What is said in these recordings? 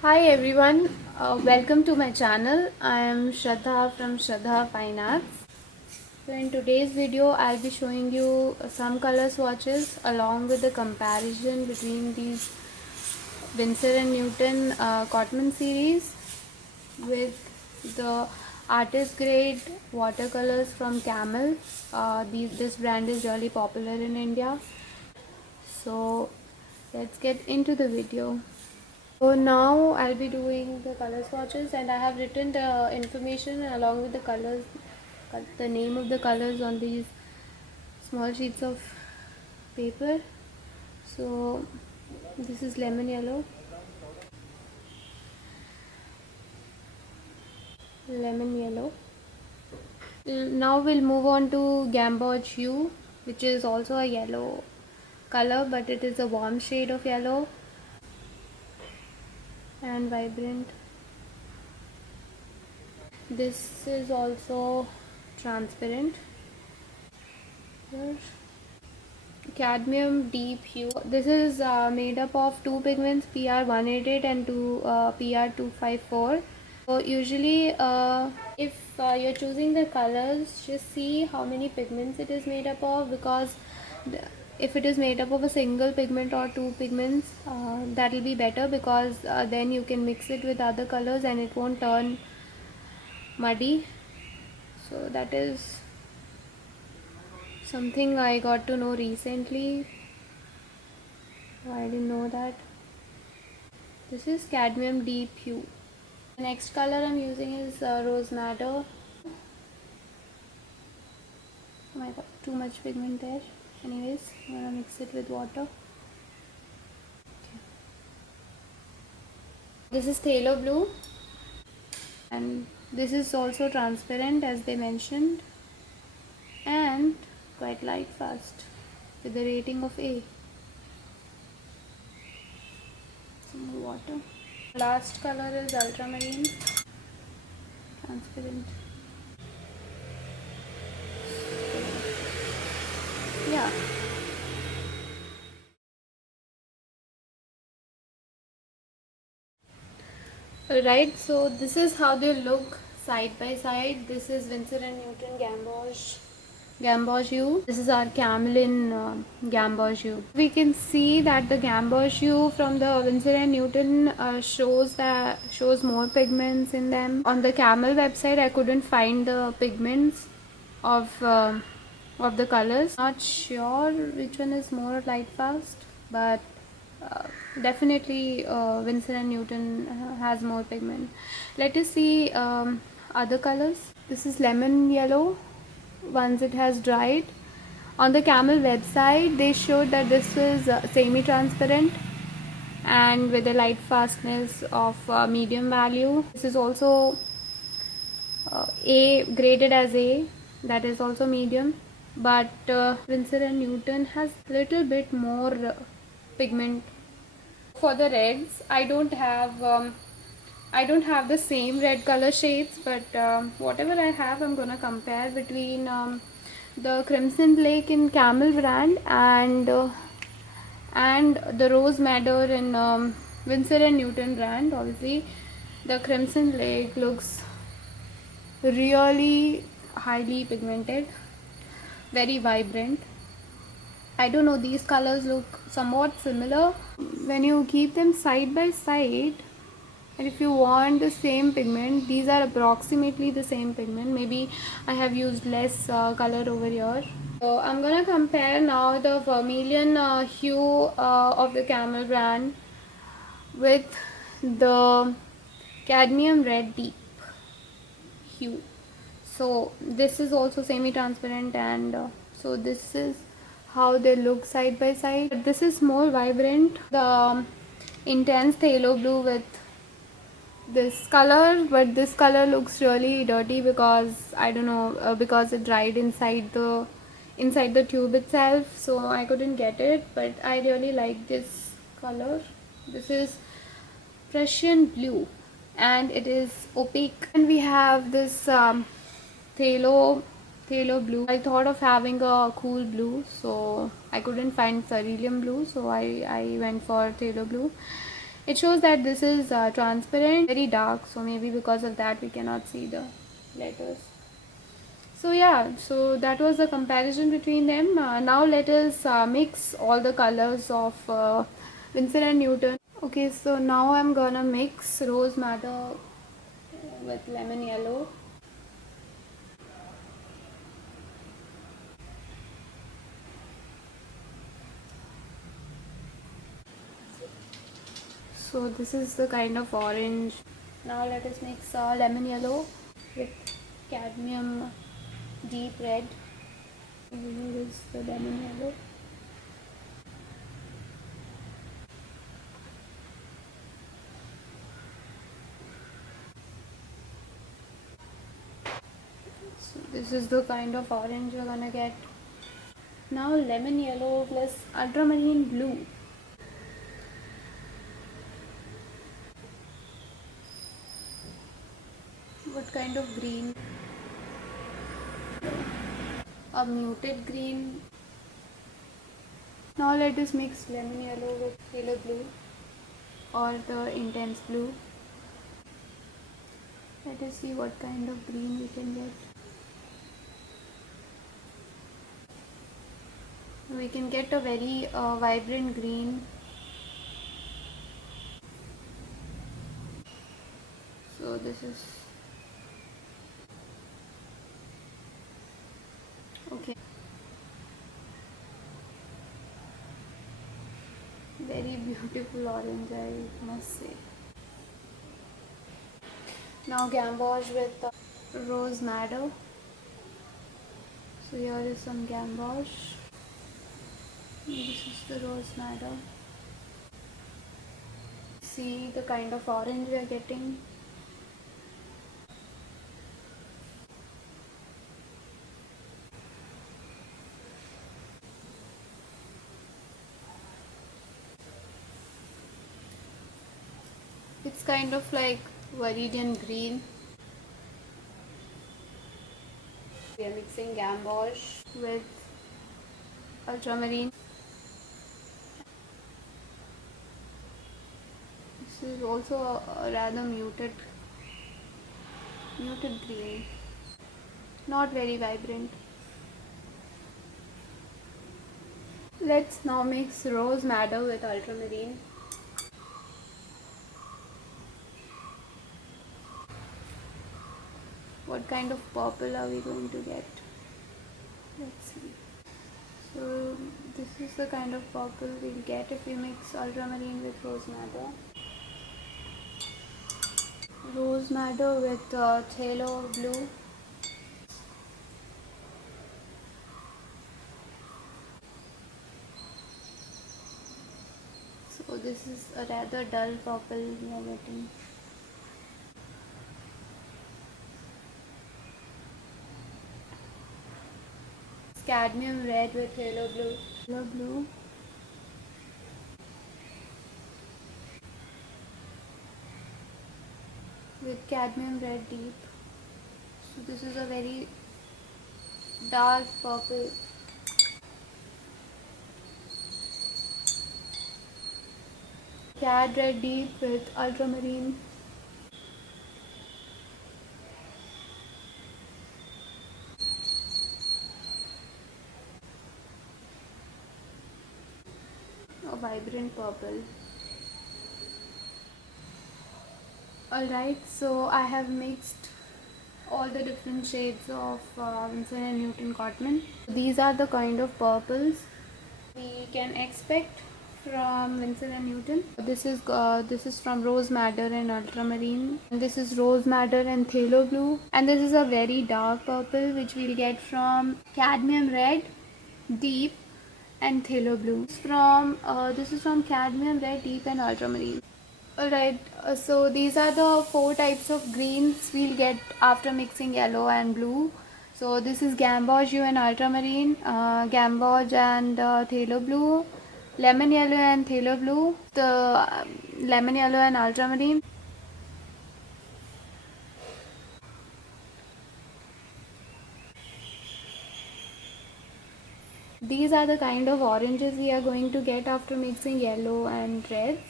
Hi everyone, welcome to my channel. I am Shraddha from Shraddha Fine Arts. So in today's video, I'll be showing you some color swatches along with the comparison between these Winsor and Newton Cotman series with the artist grade watercolors from Camel. This brand is really popular in India. So let's get into the video. So now I'll be doing the color swatches, and I have written the information along with the colors, the name of the colors on these small sheets of paper. So this is lemon yellow, lemon yellow. Now we'll move on to Gamboge Hue, which is also a yellow color, but it is a warm shade of yellow and vibrant. This is also transparent. Here. Cadmium Deep Hue. This is made up of two pigments, PR188 and PR254. So usually if you're choosing the colors, just see how many pigments it is made up of, because if it is made up of a single pigment or two pigments, that will be better, because then you can mix it with other colors and it won't turn muddy. So that is something I got to know recently. I didn't know that. This is Cadmium Deep Hue. The next color I'm using is Rose Madder. Oh my god, too much pigment there. Anyways, I'm gonna mix it with water. Okay. This is Phthalo Blue, and this is also transparent as they mentioned, and quite light fast with a rating of A. Some more water. Last color is Ultramarine, transparent. Yeah. Alright, so this is how they look side by side. This is Winsor and Newton Gamboge Hue. This is our Camlin Gamboge Hue. We can see that the Gamboge Hue from the Winsor and Newton shows more pigments in them. On the Camel website, I couldn't find the pigments of the colors. Not sure which one is more light fast, but uh, definitely Winsor and Newton has more pigment. Let us see other colors. This is lemon yellow. Once it has dried, on the Camel website they showed that this is semi-transparent and with a light fastness of medium value. This is also A, graded as A, that is also medium, but Winsor and Newton has little bit more pigment. For the reds, I don't have the same red color shades, but whatever I have, I'm gonna compare between the Crimson Lake in Camel brand and the Rose Madder in Winsor and Newton brand. Obviously, the Crimson Lake looks really highly pigmented, very vibrant. I don't know, these colors look somewhat similar when you keep them side by side. And if you want the same pigment, these are approximately the same pigment. Maybe I have used less color over here. So I'm gonna compare now the vermilion hue of the Camel brand with the cadmium red deep hue. So this is also semi-transparent, and so this is how they look side by side. This is more vibrant, the intense phthalo blue with this color, but this color looks really dirty because I don't know, because it dried inside the tube itself, so I couldn't get it. But I really like this color. This is Prussian blue and it is opaque. And we have this phthalo blue. I thought of having a cool blue, so I couldn't find cerulean blue, so I went for phthalo blue. It shows that this is transparent, very dark, so maybe because of that we cannot see the letters. So yeah, so that was the comparison between them. Now let us mix all the colors of Winsor and Newton. Okay, so now I'm gonna mix rose madder with lemon yellow. So this is the kind of orange. Now let us mix lemon yellow with cadmium deep red. Here is the lemon yellow. So this is the kind of orange we're gonna get. Now lemon yellow plus ultramarine blue. What kind of green? A muted green. Now let us mix lemon yellow with phthalo blue or the intense blue. Let us see what kind of green we can get. We can get a very vibrant green. So this is okay. Very beautiful orange, I must say. Now gamboge with rose madder. So here is some gamboge. This is the rose madder. See the kind of orange we are getting. It's kind of like Viridian green. We are mixing gamboge with ultramarine. This is also a rather muted green, not very vibrant. Let's now mix rose madder with ultramarine. What kind of purple are we going to get? Let's see. So this is the kind of purple we'll get if we mix ultramarine with rose madder. Rose madder with phthalo blue. So this is a rather dull purple we are getting. Cadmium red with phthalo blue. Phthalo blue. With cadmium red deep. So this is a very dark purple. Cad red deep with ultramarine. A vibrant purple. Alright, so I have mixed all the different shades of Winsor and Newton cotton. These are the kind of purples we can expect from Winsor and Newton. This is from rose madder and ultramarine. And this is rose madder and phthalo blue. And this is a very dark purple which we'll get from cadmium red, deep, and phthalo blue. This is from cadmium red, deep, and ultramarine. Alright, so these are the four types of greens we'll get after mixing yellow and blue. So this is gamboge and ultramarine, gamboge and phthalo blue, lemon yellow and phthalo blue, the lemon yellow and ultramarine. These are the kind of oranges we are going to get after mixing yellow and reds.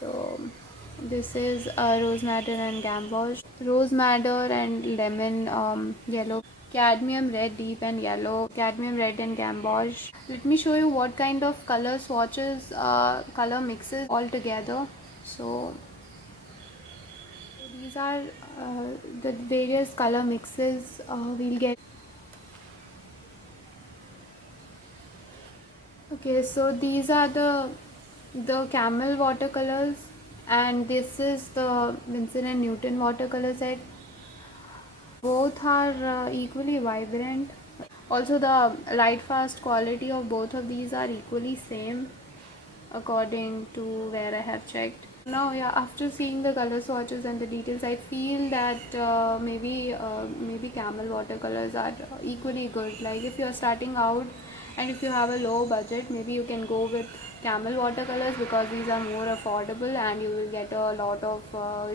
So this is rose madder and gamboge. Rose madder and lemon yellow. Cadmium red deep and yellow. Cadmium red and gamboge. Let me show you what kind of color swatches, color mixes all together. So these are the various color mixes we'll get. Okay, so these are the Camel watercolors, and this is the Winsor and Newton watercolor set. Both are equally vibrant. Also, the light fast quality of both of these are equally same according to where I have checked. Now, yeah, after seeing the color swatches and the details, I feel that maybe Camel watercolors are equally good. Like if you are starting out and if you have a low budget, maybe you can go with Camel watercolors because these are more affordable and you will get a lot of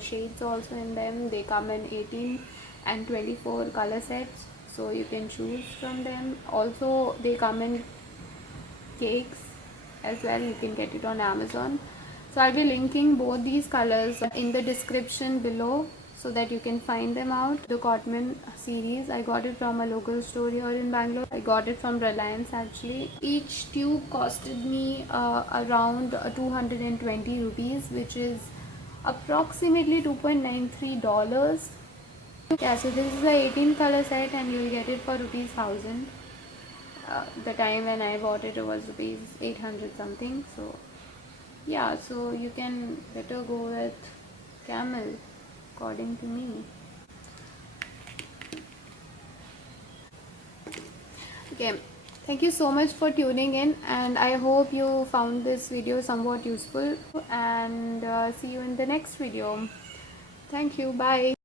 shades also in them. They come in 18 and 24 color sets, so you can choose from them. Also, they come in cakes as well. You can get it on Amazon. So I'll be linking both these colors in the description below so that you can find them out. The Cotman series, I got it from a local store here in Bangalore. I got it from Reliance actually. Each tube costed me around 220 rupees, which is approximately $2.93. Yeah, so this is the 18 color set and you'll get it for rupees 1000. The time when I bought it, it was rupees 800 something. So yeah, so you can better go with Camel according to me. Okay, thank you so much for tuning in, and I hope you found this video somewhat useful, and see you in the next video. Thank you. Bye.